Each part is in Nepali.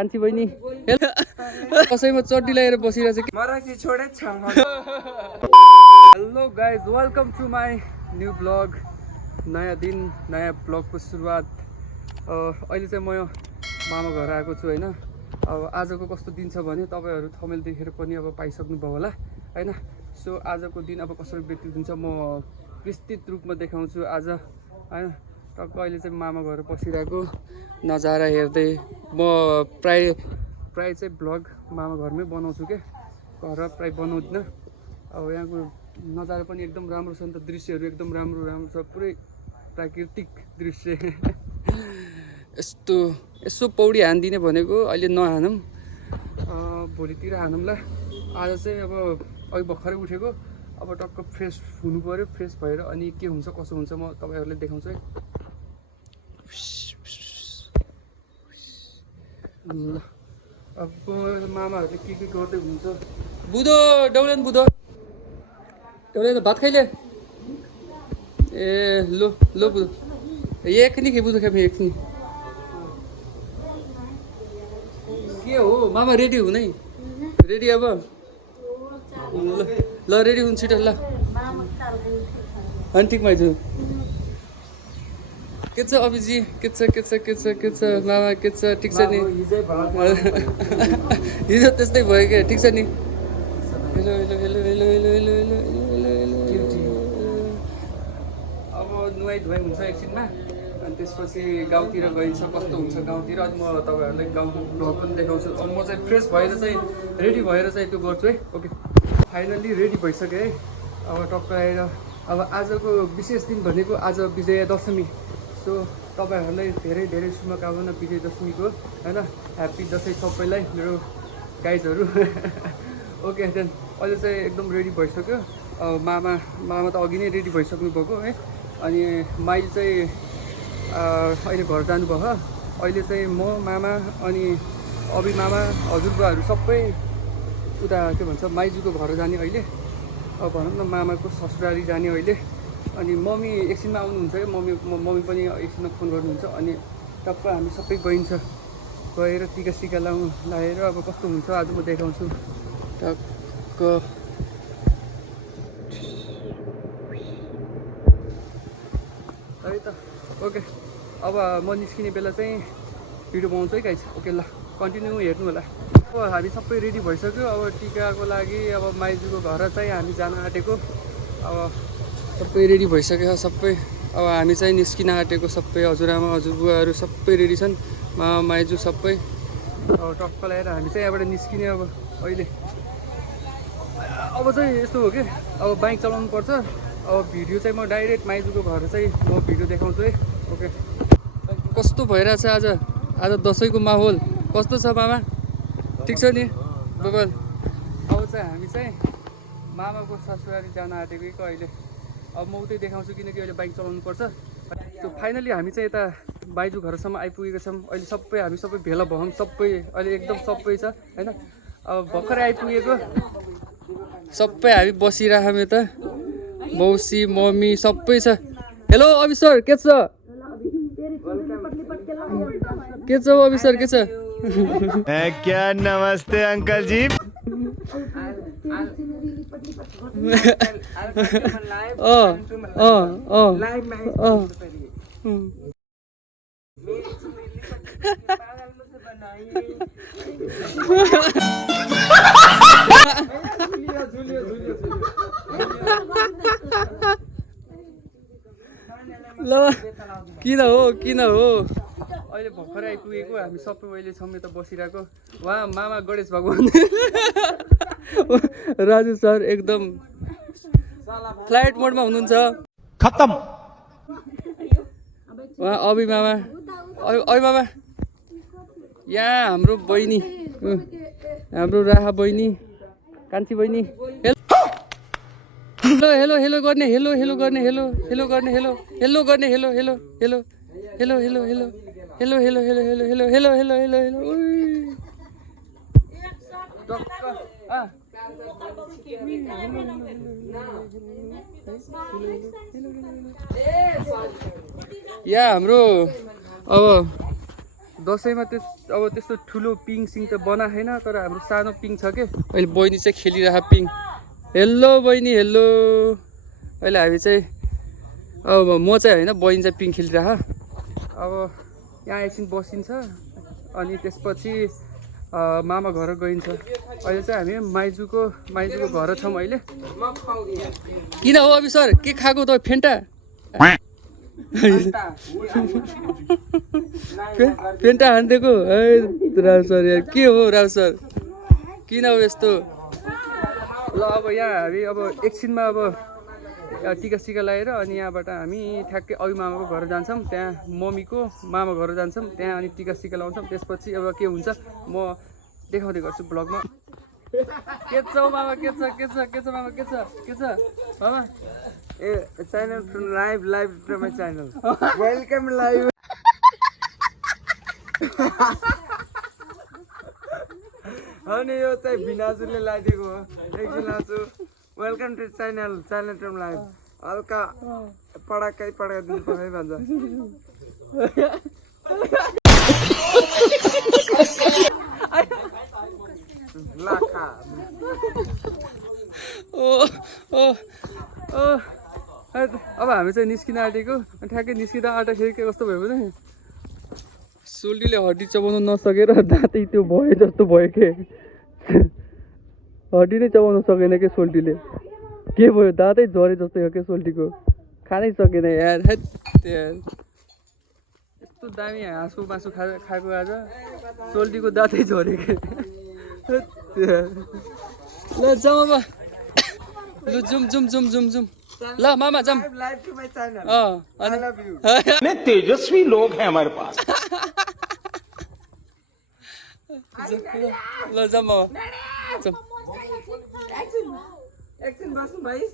कान्छी बहिनी कसैमा चड्डी लगाएर बसिरहेछ hello guys welcome to my new blog नयाँ दिन नयाँ ब्लगको सुरुवात अहिले चाहिँ म मामा घर आएको छु होइन अब आजको कस्तो दिन छ भने तपाईहरु थमेल देखेर पनि अब पाइसक्नु भयो होला हैन सो आजको दिन अब कसरी बितिन्छ म विस्तृत रूपमा देखाउँछु आज हैन टक्क अहिले चाहिँ मामा घर बसिरहेको नजारा हेर्दै म प्राय चाहिँ ब्लग मामा घरमै बनाउँछु के घर प्राय बनाउँदिन अब यहाँको नजारा पनि एकदम राम्रो छ नि त दृश्यहरू एकदम राम्रो छ पुरै प्राकृतिक दृश्य यसो पौडी हान्दिने भनेको अहिले नहानौँ भोलितिर हानौँला आज चाहिँ अब अहिले भर्खरै उठेको अब टक्क फ्रेस हुनु पर्यो फ्रेस भएर अनि के हुन्छ कसो हुन्छ म तपाईहरुलाई देखाउँछु है ल अब मामाहरूले के गर्दै हुन्छ बुधो डौलेन बुधो डौलेन भात खाइले ए लो बुधो एकनी के बुधो खाए एकनी के हो मामा रेडी हुनै रेडी अब ल रेडी हुन् छिटो ल अनि ठिकमा छु के छ अभिजी के छ मामा के छ ठिक छ नि हिजो त्यस्तै भयो के ठिक छ नि हेलो अब नुहाइ धुवाइ हुन्छ एकछिनमा अनि त्यसपछि गाउँतिर गइन्छ कस्तो हुन्छ गाउँतिर अनि म तपाईहरुलाई गाउँको भ्लग पनि देखाउँछु अब म चाहिँ फ्रेस भएर चाहिँ रेडी भएर चाहिँ त्यो गर्छु है ओके फाइनली रेडी भइसक्यो है अब टक्क आएर अब आजको विशेष दिन भनेको आज विजयादशमी सो तपाईहरुलाई धेरै धेरै शुभकामना विजयादशमीको हैन ह्यापी दशैं सबैलाई मेरो गाइजहरु ओके देन अहिले चाहिँ एकदम रेडी भइसक्यो मामा त अघि नै रेडी भइसक्नु भएको है अनि माइल चाहिँ अहिले घर जानुभयो अहिले चाहिँ म मामा अनि अभि मामा हजुरबुवाहरू सबै उता के भन्छ माइजूको घर जाने अहिले अब भनौँ न मामाको ससुराली जाने अहिले अनि मम्मी एकछिनमा आउनुहुन्छ है मम्मी पनि एकछिनमा फोन गर्नुहुन्छ अनि टक्क हामी सबै गइन्छ गएर टिका सिका लाएर अब कस्तो हुन्छ आज म देखाउँछु टक्क है त ओके अब म निस्किने बेला चाहिँ भिडियो बनाउँछु है गाइस ओके ल कन्टिन्यू हेर्नु होला अब हामी सबै रेडी भइसक्यो अब टिकाको लागि अब माइजूको घर चाहिँ हामी जान आँटेको अब सबै रेडी भइसक्यो सबै अब हामी चाहिँ निस्किन आँटेको सबै हजुरआमा हजुरबुवाहरू सबै रेडी छन् मामा माइजू सबै अब टक्क लगाएर हामी चाहिँ यहाँबाट निस्किने अब अहिले अब चाहिँ यस्तो हो कि अब बाइक चलाउनु पर्छ अब भिडियो चाहिँ म डाइरेक्ट माइजूको घर चाहिँ म भिडियो देखाउँछु है ओके कस्तो भइरहेछ आज दसैँको माहौल कस्तो छ मामा ठिक छ नि बबल अब चाहिँ हामी चाहिँ मामाको ससुराली जान आँटेको अहिले अब म उतै देखाउँछु किनकि अहिले बाइक चलाउनु पर्छ सो फाइनली हामी चाहिँ यता बाइजू घरसम्म आइपुगेको छौँ अहिले हामी सबै भेला भयौँ सबै अहिले एकदम सबै छ होइन अब भर्खरै आइपुगेको सबै हामी बसिरहेछौँ यता मौसी मम्मी सबै छ हेलो अभिसर के छ अभिसर के छ क्या नमस्ते अंकल जी ल किन हो अहिले भर्खरै आइपुगेको हामी सबै अहिले छौँ यता बसिरहेको वहाँ मामा गणेश भगवान् राजु सर एकदम फ्लाइट मोडमा हुनुहुन्छ खत्म वहाँ अभि मामा यहाँ हाम्रो बहिनी हाम्रो राहा बहिनी कान्छी बहिनी हेलो गर्ने हेलो गर्ने यहाँ हाम्रो अब दसैँमा अब त्यस्तो ठुलो पिङ सिङ त बनाएन तर हाम्रो सानो पिङ छ के अहिले बहिनी चाहिँ खेलिरहेको पिङ हेलो बहिनी हेलो अहिले हामी चाहिँ अब म चाहिँ होइन बहिनी चाहिँ पिङ खेलिरह अब यहाँ एकछिन बसिन्छ अनि त्यसपछि मामा घर गइन्छ अहिले चाहिँ हामी माइजूको घर छौँ अहिले किन हो अभी सर के खाएको त फेन्टा फेन्टा हानिदिएको है राव सर यार के हो राव सर किन हो यस्तो ल अब यहाँ हामी अब एकछिनमा अब टिका सिका लगाएर अनि यहाँबाट हामी ठ्याक्कै अघि मामाको घर जान्छौँ त्यहाँ मम्मीको मामा घर जान्छौँ त्यहाँ अनि टिका सिका लगाउँछौँ त्यसपछि अब के हुन्छ म देखाउँदै गर्छु ब्लगमा के छ मामा के छ मामा के छ मामा ए channel live to my channel welcome live अनि यो चाहिँ भिनाजुले लगाइदिएको हो एकछिन लान्छु welcome to channel to live हल्का पडाकै दिनु पर्ने भन्छ लाखा अब हामी चाहिँ निस्किन आँटेको ठ्याक्कै निस्किँदा आँट्दाखेरि के कस्तो भयो भने सोल्टीले हड्डी चबाउनु नसकेर दाँतै त्यो भयो जस्तो भयो के हड्डी नै चबाउन सकेन के सोल्टीले के भयो दाँतै झरे जस्तो हो के सोल्टीको खानै सकेन यार यस्तो दामी हाँसको मासु खाएको आज सोल्टीको दाँतै झऱ्यो के ल जाउँ अब ल जुम ल मामा जाम लाइभ टु माई च्यानल कितने तेजस्वी लोग हैं हमारे पास ल जाम मामा एकछिन बस्नु भइस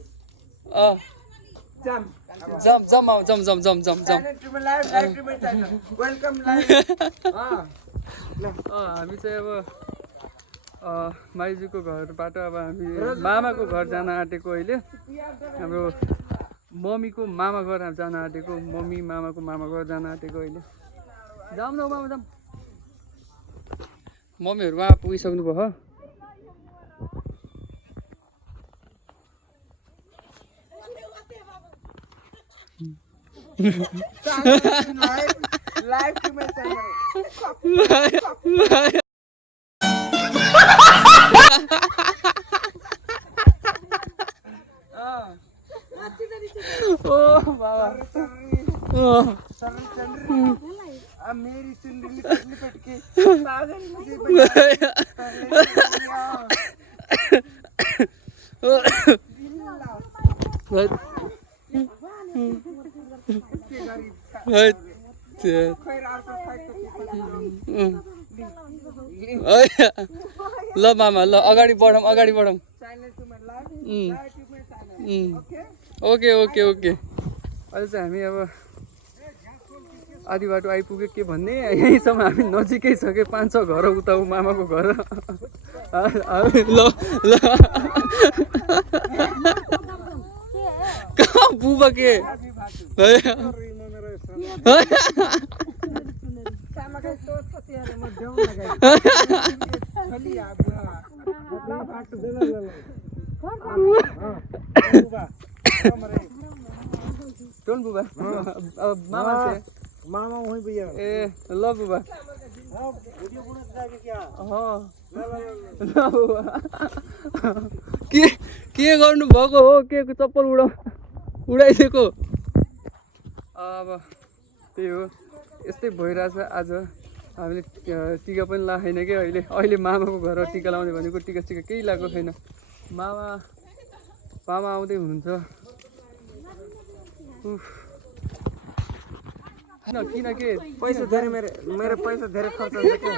जाम मामा जाम to my live to my channel welcome live हामी चाहिँ अब माइजूको घरबाट अब हामी मामाको घर जान आँटेको अहिले हाम्रो मम्मीको मामा घर जान आँटेको मम्मी मामाको मामा घर जान आँटेको अहिले जाऊँ न मामा जाऊँ मम्मीहरू उहाँ पुगिसक्नु भयो लाइभ टु माई च्यानल मेरी चुंडी लिपट के पागल मुझे ल मामा ल अगाडि बढौँ ओके अहिले चाहिँ हामी अब आधी बाटो आइपुग्यो के भन्ने यहीँसम्म हामी नजिकै छ कि 5-6 घर उता हो मामाको घर ल कहाँ बुबा के टोन बुबा मामा से मामा वहीं भैया ए ल बुबा वीडियो बनाते जाके क्या के गर्नु भएको हो के चप्पल उडाइदिएको अब त्यही हो यस्तै भइरहेछ आज हामीले टिका पनि लगाएन कि अहिले मामाको घर टिका लाउने भनेको टिका केही लगाएको छैन मामा आउँदै हुनुहुन्छ किन के पैसा धेरै मेरो पैसा धेरै खर्च हुन्छ के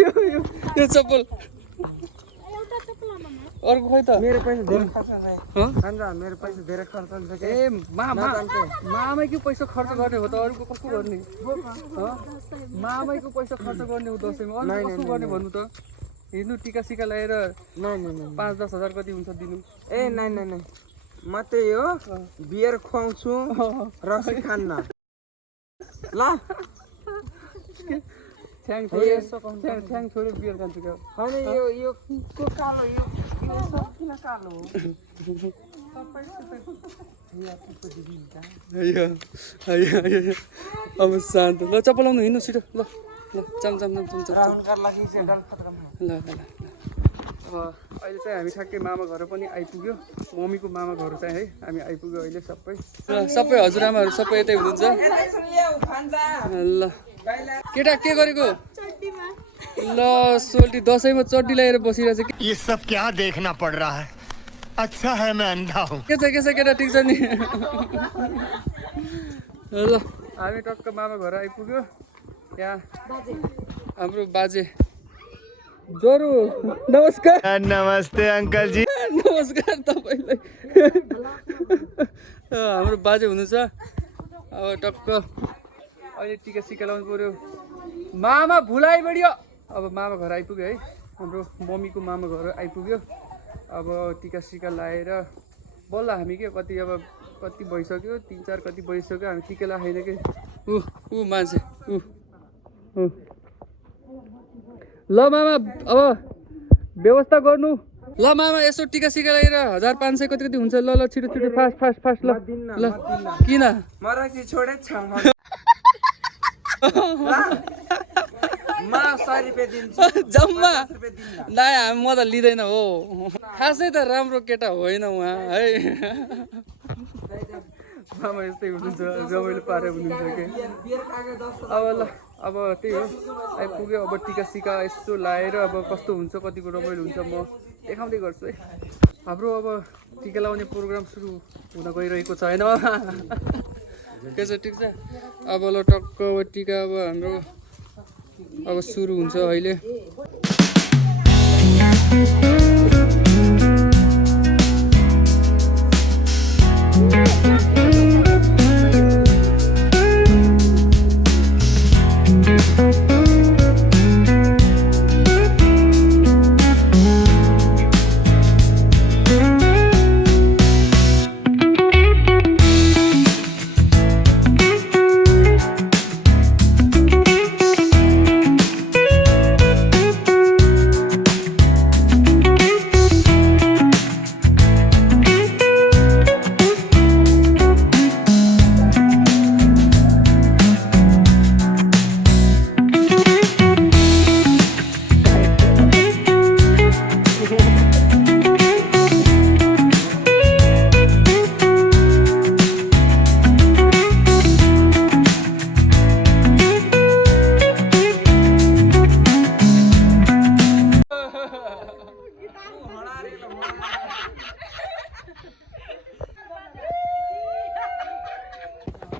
यो चप्पल अर्को खै त मेरो पैसा धेरै खर्च हुन्छ मेरो पैसा धेरै खर्च हुन्छ के ए मामैको पैसा खर्च गर्ने हो त अरूको कसको गर्ने मामैको पैसा खर्च गर्ने हो दसैँमा अरू कसको गर्ने भन्नु त हिँड्नु टिका सिका लगाएर 5-10 हजार कति हुन्छ दिनु ए नाइ म त्यही हो बियर खुवाउँछु रक्सी खान्न ल ठ्याङ छोडेर बियर खान्छु क्या होइन यो को कालो यो सब किन कालो हो सबै अब शान्त ल चप्पल लाउनु हिँड्नु छिटो ल ल चम राउन्डका लागि सेन्ट्रल खतरामा ल अहिले चाहिँ हामी ठ्याक्कै मामा घर पनि आइपुग्यो मम्मीको मामा घर चाहिँ है हामी आइपुग्यो अहिले सबै ल सबै हजुरआमाहरू सबै यतै हुनुहुन्छ ल केटा के गरेको ल सोल्टी दसैँमा चड्डी लगाएर बसिरहेछ ये सब क्या देखना पड़ रहा है अच्छा है मैं अंधा हूँ के छ केटा ठिक छ नि ल हामी टक्क मामा घर आइपुग्यो यहाँ हाम्रो बाजे जोरु नमस्कार नमस्ते अंकल जी नमस्कार तपाईँलाई हाम्रो बाजे हुनुहुन्छ अब टक्क अहिले टिका सिका लाउनु पर्यो मामा भुलाइ बढियो अब मामा घर आइपुग्यो है हाम्रो मम्मीको मामा घर आइपुग्यो अब टिका सिका लाएर बल्ल हामी के कति अब कति भइसक्यो 3-4 कति भइसक्यो हामी टिका लाएन कि ऊ मान्छे ल मामा अब व्यवस्था गर्नु ल मामा यसो टिका सिका लगाएर 1500 कति कति हुन्छ ल छिटो फास्ट ल ल किन मराठी छोडे छ म 100 रुपैयाँ दिन्छु जम्मा नाइ म त लिँदैन हो खासै त राम्रो केटा होइन उहाँ है मामा यस्तै हुनुहुन्छ रमाइलो पारेर हुनुहुन्छ कि अब ल अब त्यही हो आइपुग्यो अब टिका सिका यसो लाएर अब कस्तो हुन्छ कतिको रमाइलो हुन्छ म देखाउँदै गर्छु है हाम्रो अब टिका लाउने प्रोग्राम सुरु हुन गइरहेको छ होइन के छ ठिक छ अब ल टक्क अब टिका अब हाम्रो अब सुरु हुन्छ अहिले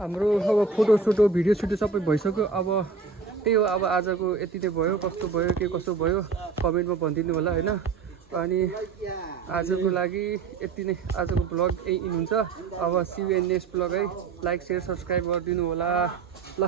हाम्रो अब फोटो सोटो भिडियो सुटो सबै भइसक्यो अब त्यही हो अब आजको यति नै भयो कस्तो भयो के कसो भयो कमेन्टमा भनिदिनु होला होइन अनि आजको लागि यति नै आजको ब्लग यही हुन्छ अब see you in next blog है लाइक सेयर सब्सक्राइब गरिदिनु होला ल